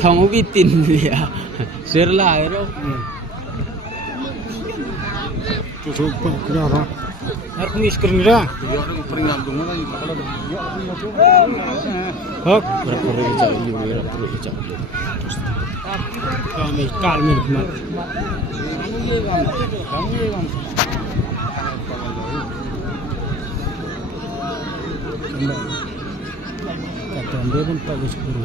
thong ubitin dia serla ero cukup kenapa har kumis keringra yo orang peringat dong lagi hok berapa reja yo berapa reja kami kalmi mat kata dia pun tak sepuluh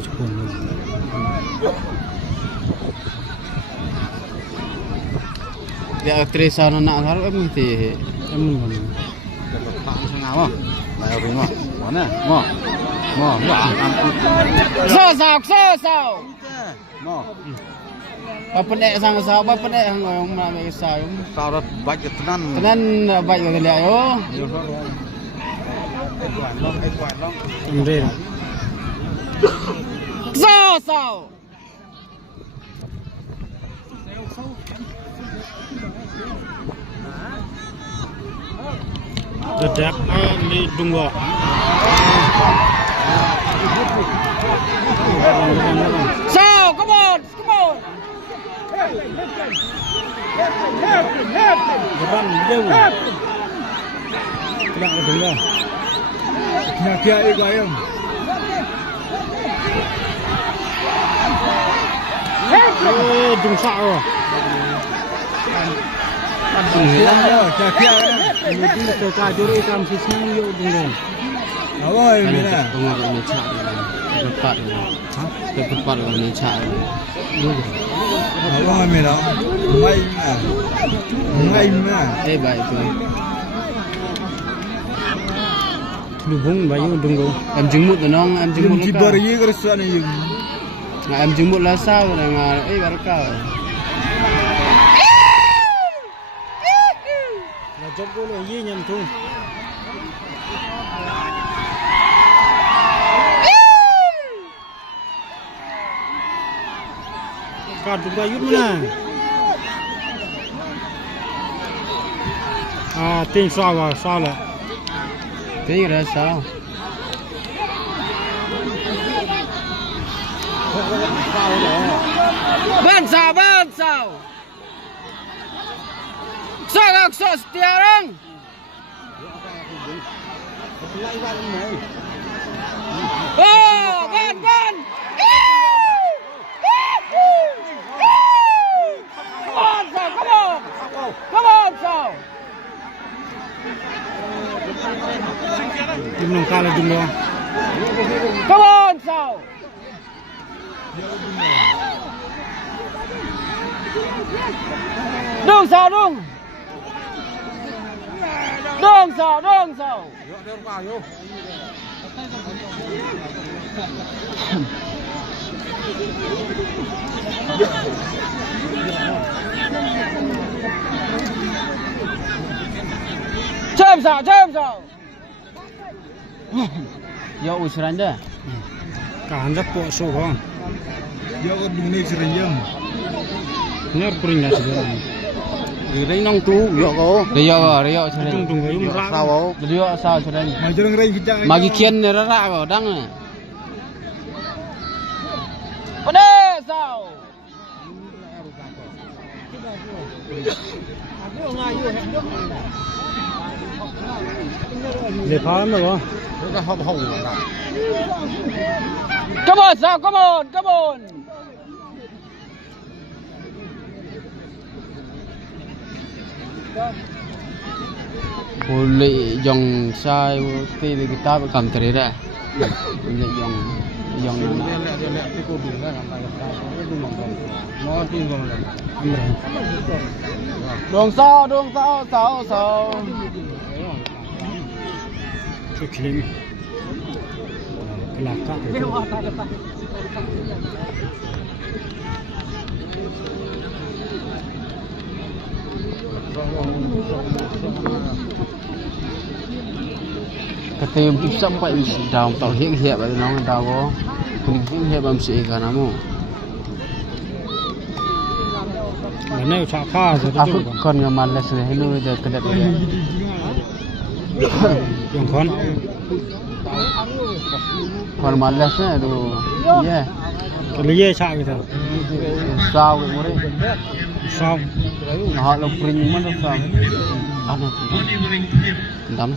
dia aktrisa nak harap mesti kamu tak sangat mah bayar rumah mana mah sao mah apa nek sang sao apa nek ngomong nak sao sao baik tenan baik ke lihat yo Amril sao Dedak di Dunggo. So, come on. Geram jauh. Tidak ke Dunggo. Kia ayam. Dungsa oh. Kia ini kita juri ikan sisi yo Dunggo. Apa ini lah? Pengaruh mecha. Tepat dengan mecha. Apa ini lah? Mai mah. Baik tu. Lubung bayu Dunggo. Em jengmut nong, em jengmut. Kibar ye keresan ye. Em jengmut lah sao dengan barka. Job boleh ye nyam tu. Kad bayut mana? Ting salah. Ting ada sao? Ban sao. Sak setiarang. Oh, ban. Come on, Sao. Tim nong kala Dunggo. Come on, Sao. Dong Sao. Chém sao. Yo usuran dah. Kan dak po so ho. Yo ko dung nek sereyem. Ner puring dah sebenarnya. Rei nong tu yo ko. Reo serai. Dunggo yum ra. Sao. Reo sao serai. Majurang rei kita. Magi kian ne ra ko dang. Pade sao. Le phá mà bo. Cái hông rồi. Come on, Sao, come on. Boleh yang saya tadi kita bekam terida. Boleh yang dia tu bunga sampai itu mangkong. Mau tinggal kan. Dong sao. Kilim. Kelakar. Kata sampai dalam tau hiap ada nong tahu. Kuning hiap am si ikan amu. Ini usaha khas. Aku kon ngamal les le helu je kedap dia. Yang kon Còn malasnya tu. Ya. Kalau ye cak gitu. Sao ke muri? Sao. Nah, lo pring mana sao? Ano? Ndam.